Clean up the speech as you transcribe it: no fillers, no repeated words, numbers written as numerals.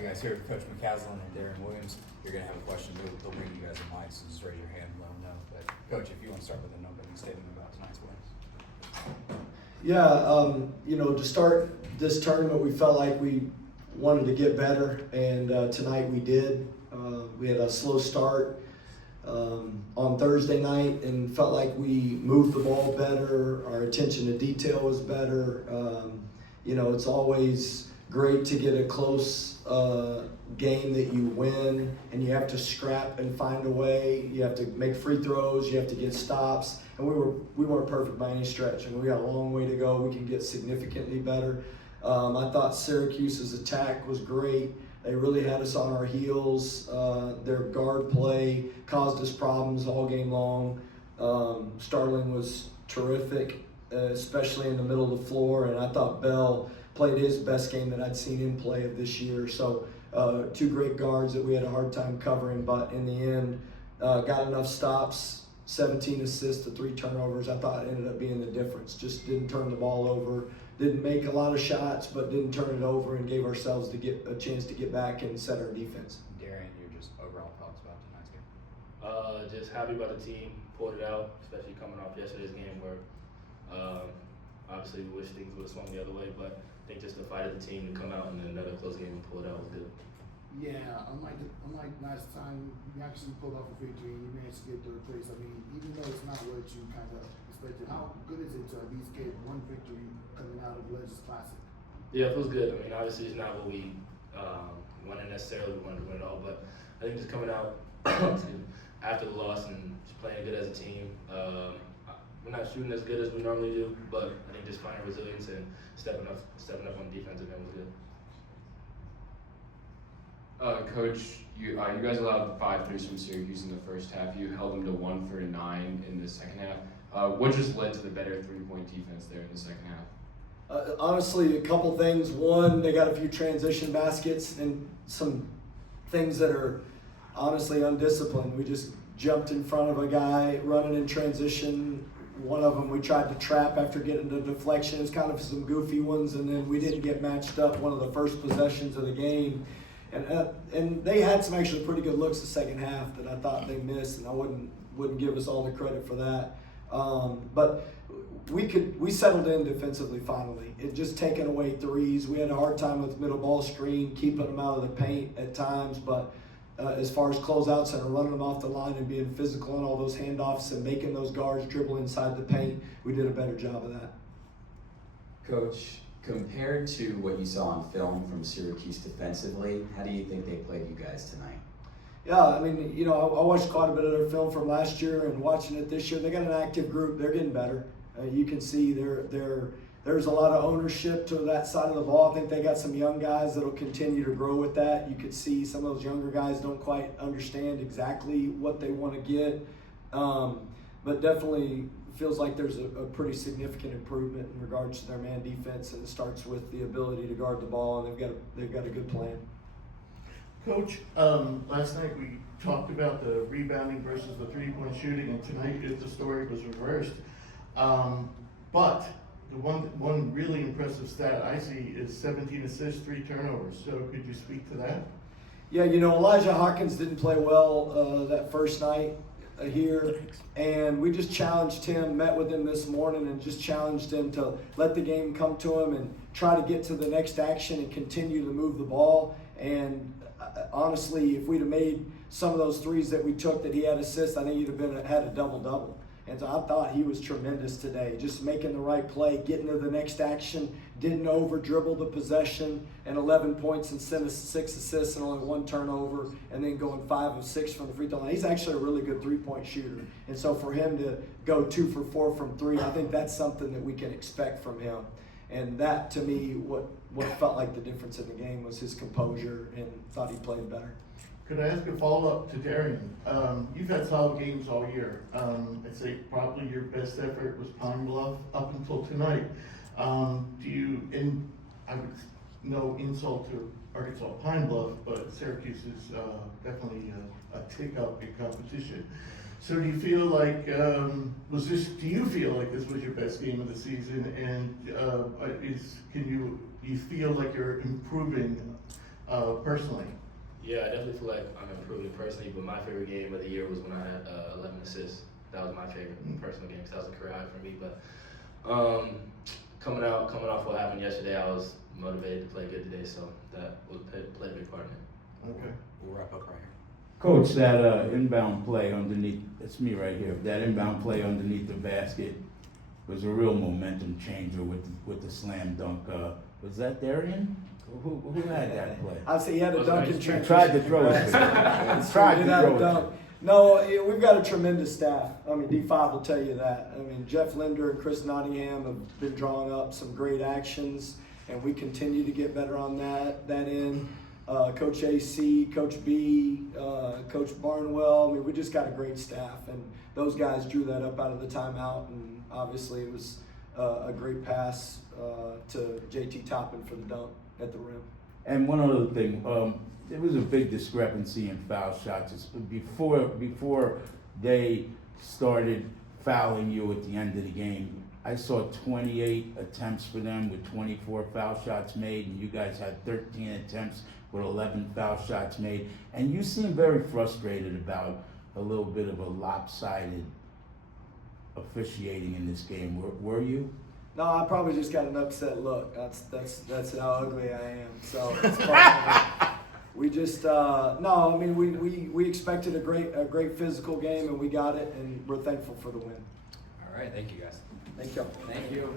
All right, guys, here with Coach McCasland and Darrion Williams. You're going to have a question. They'll bring you guys a mic, so just raise your hand and let them know. But, Coach, if you want to start with an opening statement about tonight's wins. Yeah, to start this tournament, we felt like we wanted to get better, and tonight we did. We had a slow start on Thursday night and felt like we moved the ball better. Our attention to detail was better. It's always great to get a close game that you win, and you have to scrap and find a way. You have to make free throws. You have to get stops. And we weren't perfect by any stretch. I mean, we got a long way to go. We can get significantly better. I thought Syracuse's attack was great. They really had us on our heels. Their guard play caused us problems all game long. Starling was terrific, especially in the middle of the floor, and I thought Bell played his best game that I'd seen him play of this year. So two great guards that we had a hard time covering, but in the end, got enough stops, 17 assists to 3 turnovers. I thought it ended up being the difference. Just didn't turn the ball over, didn't make a lot of shots, but didn't turn it over, and gave ourselves to get a chance to get back and set our defense. Darrion, your just overall thoughts about tonight's game? Just happy about the team, pulled it out, especially coming off yesterday's game where obviously we wish things would have swung the other way, but I think just the fight of the team to come out in another close game and pull it out was good. Yeah, unlike last time, you actually pulled off a victory and you managed to get third place. I mean, even though it's not what you kind of expected, how good is it to at least get one victory coming out of Legends Classic? Yeah, it feels good. I mean, obviously it's not what we wanted necessarily. We wanted to win it all, but I think just coming out after the loss and just playing good as a team. We're not shooting as good as we normally do, but I think just finding resilience and stepping up on the defensive end was good. Coach, you guys allowed 5 threes from Syracuse in the first half. You held them to 1 for 9 in the second half. What just led to the better 3-point defense there in the second half? Honestly, a couple things. One, they got a few transition baskets and some things that are honestly undisciplined. We just jumped in front of a guy running in transition. One of them we tried to trap after getting the deflection. It's kind of some goofy ones, and then we didn't get matched up one of the first possessions of the game. And they had some actually pretty good looks the second half that I thought they missed, and I wouldn't give us all the credit for that. But we settled in defensively finally. It just taking away threes. We had a hard time with middle ball screen, keeping them out of the paint at times, but as far as closeouts and running them off the line and being physical and all those handoffs and making those guards dribble inside the paint, we did a better job of that. Coach, compared to what you saw on film from Syracuse defensively, how do you think they played you guys tonight? Yeah, I mean, I watched quite a bit of their film from last year and watching it this year. They got an active group. They're getting better. You can see there's a lot of ownership to that side of the ball. I think they got some young guys that'll continue to grow with that. You could see some of those younger guys don't quite understand exactly what they want to get, but definitely feels like there's a pretty significant improvement in regards to their man defense, and it starts with the ability to guard the ball, and they've got a good plan. Coach, last night we talked about the rebounding versus the 3-point shooting, and tonight the story was reversed. But the one really impressive stat I see is 17 assists, 3 turnovers. So could you speak to that? Yeah, Elijah Hawkins didn't play well that first night here, and we just challenged him, met with him this morning, and just challenged him to let the game come to him and try to get to the next action and continue to move the ball. And honestly, if we'd have made some of those threes that we took that he had assists, I think he'd have had a double-double. And so I thought he was tremendous today, just making the right play, getting to the next action, didn't over-dribble the possession, and 11 points and 6 assists and only 1 turnover, and then going 5 of 6 from the free throw line. He's actually a really good 3-point shooter. And so for him to go 2 for 4 from 3, I think that's something that we can expect from him. And that, to me, what felt like the difference in the game was his composure, and thought he played better. Could I ask a follow-up to Darrion? You've had solid games all year. I'd say probably your best effort was Pine Bluff up until tonight. And I would no insult to Arkansas Pine Bluff, but Syracuse is definitely a tick up in competition. So do you feel like do you feel like this was your best game of the season? And do you feel like you're improving personally? Yeah, I definitely feel like I'm improving personally, but my favorite game of the year was when I had 11 assists. That was my favorite personal game because that was a career high for me. But coming off what happened yesterday, I was motivated to play good today, so that played a big part in it. Okay. We'll wrap up right here. Coach, that inbound play underneath, it's me right here, that inbound play underneath the basket was a real momentum changer with the slam dunk. Was that Darrion? Who had that play? I say he had a dunk in He transition. tried to throw it. He Tried to did have a throw dunk. it. No, we've got a tremendous staff. I mean, D5 will tell you that. I mean, Jeff Linder and Chris Nottingham have been drawing up some great actions, and we continue to get better on that end. Coach AC, Coach B, Coach Barnwell. I mean, we just got a great staff, and those guys drew that up out of the timeout, and obviously it was a great pass to JT Toppin for the dunk at the rim. And one other thing, there was a big discrepancy in foul shots. Before they started fouling you at the end of the game, I saw 28 attempts for them with 24 foul shots made, and you guys had 13 attempts with 11 foul shots made. And you seem very frustrated about a little bit of a lopsided officiating in this game. Were you? No, I probably just got an upset look. That's how ugly I am. So it's part of it. We just no. I mean, we expected a great physical game, and we got it, and we're thankful for the win. All right, thank you guys. Thank you. Thank you.